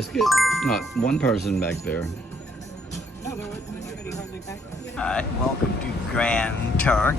biscuit? Not one person back there. No, there wasn't anybody hardly back there. Alright, welcome to Grand Turk.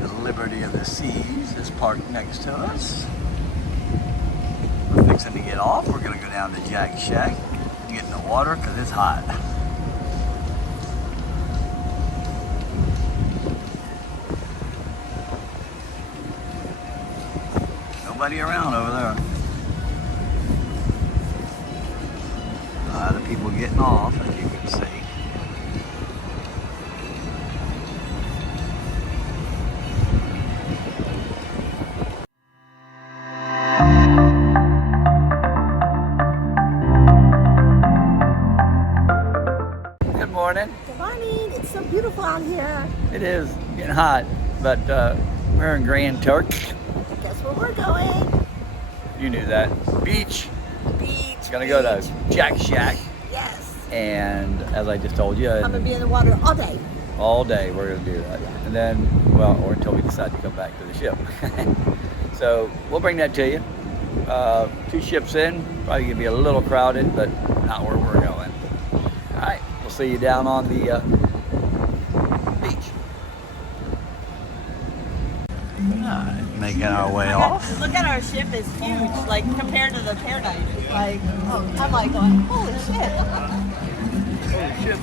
The Liberty of the Seas is parked next to us. We're fixing to get off. We're going to go down to Jack's Shack to get in the water because it's hot. Nobody around over there. A lot of people getting off, as you can see. Good morning. Good morning. It's so beautiful out here. It is getting hot, but we're in Grand Turk. Guess where we're going? You knew that. Beach. Beach. Gonna go to Jack's Shack. Yes. And as I just told you, I'm gonna be in the water all day. all day we're gonna do that. And then, well, or until we decide to come back to the ship. So we'll bring that to you. 2 ships in, probably gonna be a little crowded, but not where we're going. All right, we'll see you down on the beach. All right, making our way off. Look at our ship. It's huge, like compared to the Paradise. It's like, oh, I'm like going, holy shit. Holy shit.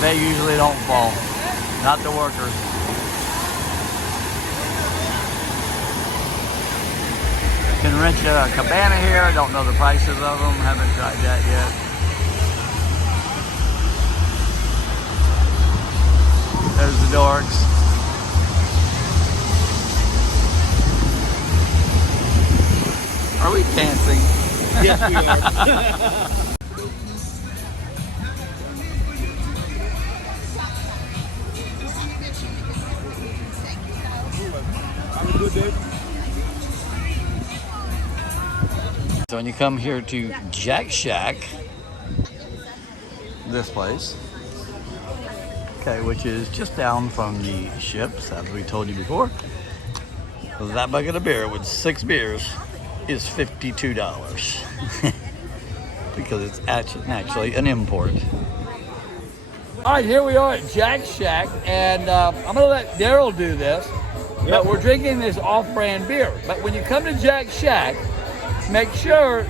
They usually don't fall, not the workers. Can rent you a cabana here. I don't know the prices of them. Haven't tried that yet. There's the dorks. Are we dancing? Yes, we are. So when you come here to Jack's Shack, this place, okay, which is just down from the ships, as we told you before, that bucket of beer with 6 beers is $52 because it's actually an import. All right, here we are at Jack's Shack, and I'm gonna let Daryl do this, but we're drinking this off-brand beer. But when you come to Jack's Shack, make sure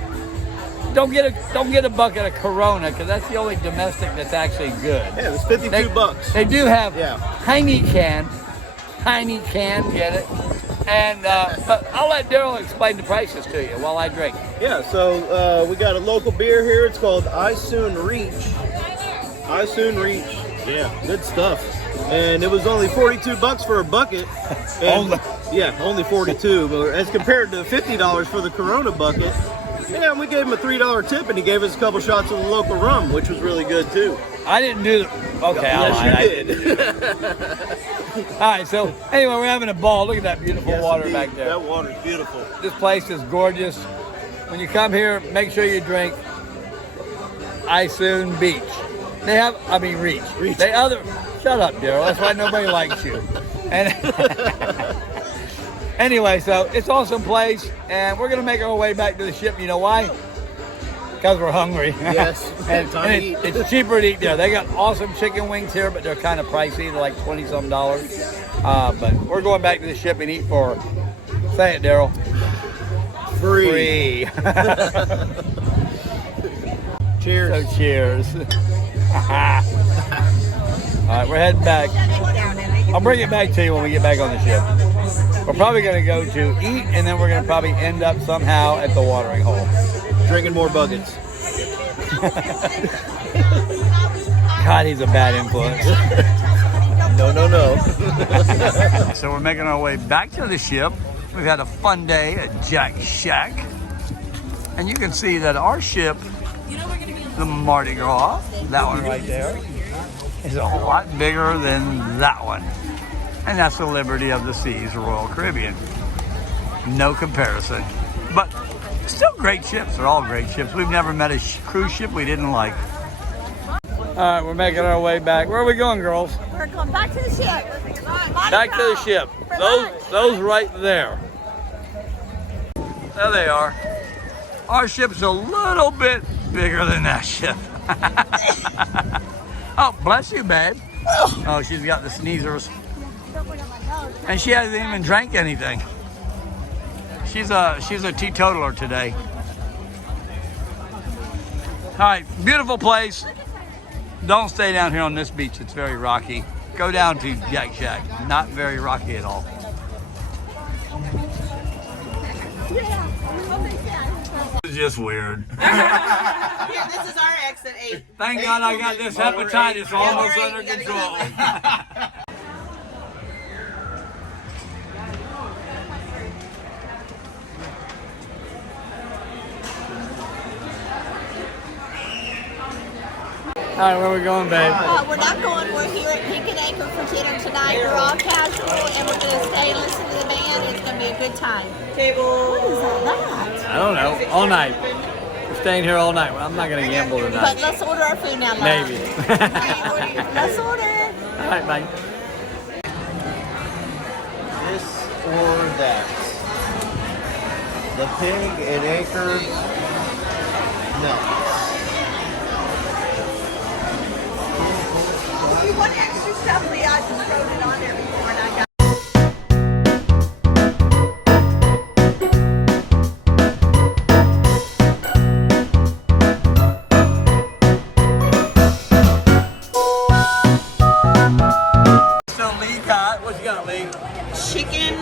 don't get a bucket of Corona because that's the only domestic that's actually good. Yeah, it's 52 bucks. They do have Yeah. tiny can, get it? And but I'll let Daryl explain the prices to you while I drink. Yeah, so we got a local beer here. It's called I Soon Reach. I Soon Reach. Yeah, good stuff. And it was only 42 bucks for a bucket. And, yeah, only 42. But as compared to $50 for the Corona bucket. Yeah, and we gave him a $3 tip, and he gave us a couple shots of the local rum, which was really good too. I didn't do the. Okay, Yes, I did. All right, so anyway, we're having a ball. Look at that beautiful Yes, water indeed. back there. That water's beautiful. This place is gorgeous. When you come here, make sure you drink I Soon Beach. They have, Reach. They other. Shut up, Daryl. That's why nobody likes you. And anyway, so it's an awesome place, and we're gonna make our way back to the ship. You know why? Because we're hungry. Yes. and Time to eat. it's cheaper to eat there. They got awesome chicken wings here, but they're kind of pricey. They're like $20-some. But we're going back to the ship and eat for, say it, Daryl. Free. Cheers. So cheers. All right, we're heading back. I'll bring it back to you when we get back on the ship. We're probably going to go to eat, and then we're going to probably end up somehow at the watering hole. Drinking more buckets. God, he's a bad influence. No. So we're making our way back to the ship. We've had a fun day at Jack's Shack. And you can see that our ship the Mardi Gras. That one right there is a lot bigger than that one. And that's the Liberty of the Seas Royal Caribbean. No comparison. But still great ships. They're all great ships. We've never met a cruise ship we didn't like. All right, we're making our way back. Where are we going, girls? We're going back to the ship. Back to the ship. Those right there. There they are. Our ship's a little bit bigger than that ship. Oh, bless you, babe. Oh, she's got the sneezers. And she hasn't even drank anything. She's a teetotaler today. All right, beautiful place. Don't stay down here on this beach. It's very rocky. Go down to Jack Shack. Not very rocky at all. It's just weird. Here, this is our exit 8. Thank God I got this hepatitis almost under control. All right, where are we going, babe? We're not going. We're here at Pink and Anchor for dinner tonight. We're all casual, and we're going to stay and listen to the band. It's going to be a good time. Table. What is all that? I don't know. All night. We're staying here all night. I'm not going to gamble tonight. But let's order our food now, Love. Maybe. Let's order. All right, bye. This or that. The pig and anchor. No. If you want extra stuff, Lee, I just wrote it on there before, and I got. So Lee got, what you got, Lee? Chicken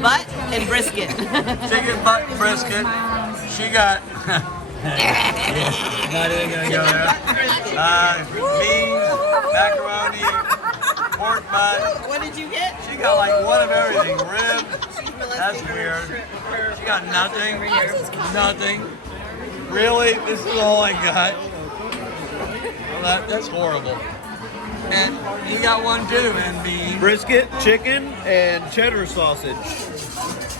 butt and brisket. Chicken butt and brisket. She got, not even gonna go there. Beans, macaroni, pork butt. What did you get? She got like one of everything. Rib. That's weird. She got nothing. Nothing. Really? This is all I got? Well, that's horrible. And he got one too, and beans. Brisket, chicken, and cheddar sausage.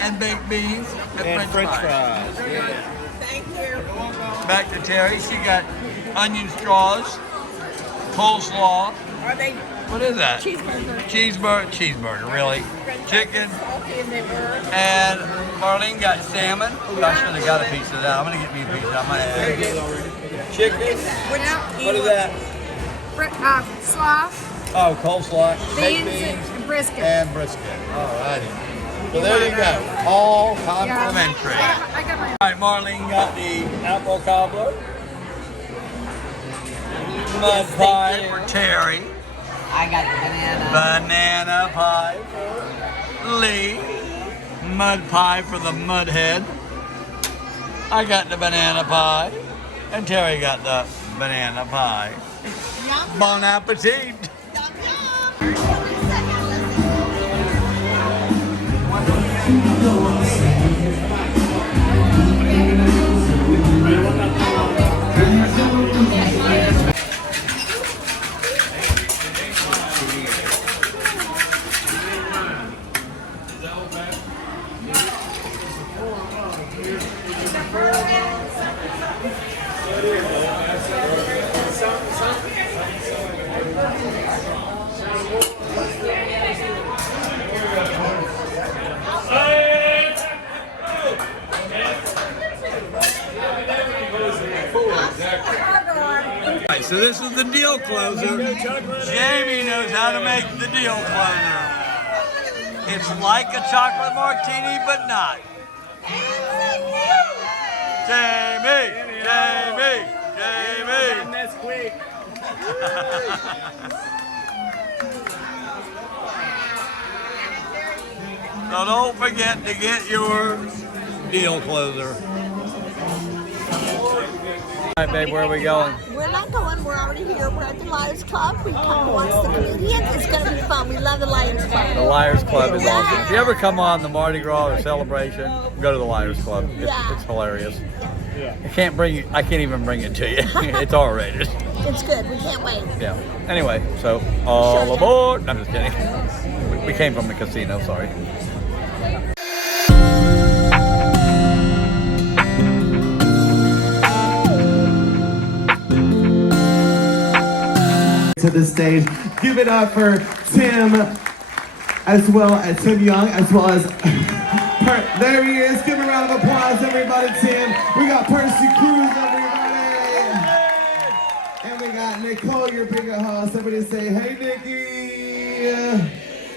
And baked beans. And French fries. Yeah. Thank you. Back to Terry. She got onion straws, coleslaw. Are they What is that? cheeseburger? Cheeseburger, really. Chicken. Salty and they were. And Marlene got salmon. Ooh, I should have got a piece of that. I'm going to get me a piece of that. Chicken. What is that? Slaw, Oh, coleslaw. Baked beans, and brisket. and brisket. Alrighty. So there you go. All complimentary. I got my. All right, Marlene got the apple cobbler. Mud pie for Terry. I got the banana. Banana pie for Lee. Mud pie for the mudhead. I got the banana pie. And Terry got the banana pie. Bon appetit. Right, so this is the deal closer. Jamie knows how to make the deal closer. It's like a chocolate martini, but not. Jamie, Jamie, Jamie. That's quick. So don't forget to get your deal closer. All right, babe, where are we going? We're not going. We're already here. We're at the Lions Club. We come to watch the comedians. It's going to be fun. We love the Lions Club. The Liars Club is awesome. If you ever come on the Mardi Gras or celebration, go to the Liars Club. It's hilarious. I can't even bring it to you. It's R-rated. It's good. We can't wait. Yeah. Anyway, so all aboard. I'm just kidding. We came from the casino, sorry. To the stage. Give it up for Tim, as well as Tim Young, as well as there he is. Give a round of applause, everybody. Tim. We got Percy Cruz, everybody, and we got Nicole, your bigger host. Everybody say, "Hey, Nikki."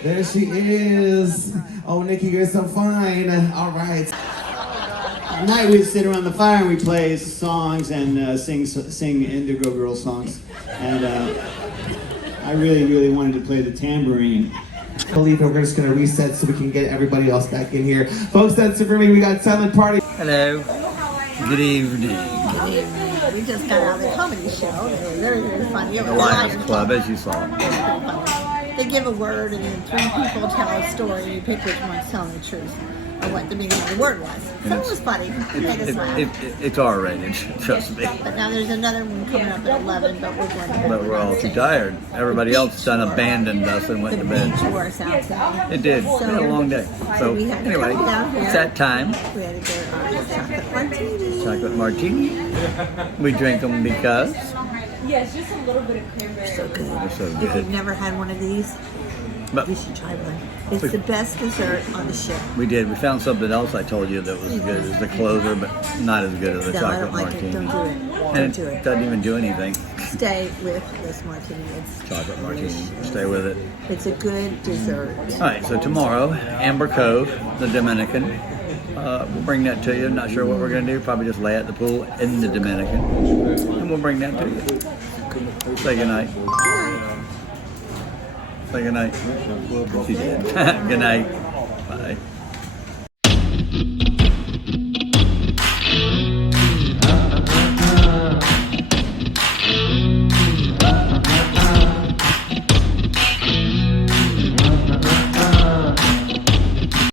There she is. Oh, Nikki, you're so fine. All right. At night we sit around the fire and we play songs and sing Indigo Girl songs. And I really wanted to play the tambourine. I believe we're just going to reset so we can get everybody else back in here. Folks, that's it for me. We got Silent Party. Hello. Good evening. We just got out of the comedy show. They're very funny. The Lions Club, as you saw. They give a word and then three people tell a story and you pick which one's telling the truth or what the meaning of the word was. So it was funny. It made us laugh. It's R-rated, trust me. But now there's another one coming up at 11, but we're going to But we're all too tired. Everybody else done abandoned us and went to bed. The beach wore us out today. It did. We had a long day. So we had to anyway, come down here. it's that time. We had to get our chocolate martini. Chocolate martini. We drink them because Yes, just a little bit of cranberry. So good. they're so If you've good. never had one of these, But you should try one. It's the best dessert on the ship. we did. We found something else I told you that was as good as the closer, but not as good as the No, I chocolate don't like martini. it. Don't do it. And Don't it do it. doesn't even do anything. Stay with this martini. It's Chocolate martini. Stay with it. It's a good dessert. All right, so tomorrow, Amber Cove, the Dominican. We'll bring that to you. Not sure what we're going to do. Probably just lay at the pool in the Dominican. And we'll bring that to you. Say goodnight. Say goodnight. She did. Good night. Bye.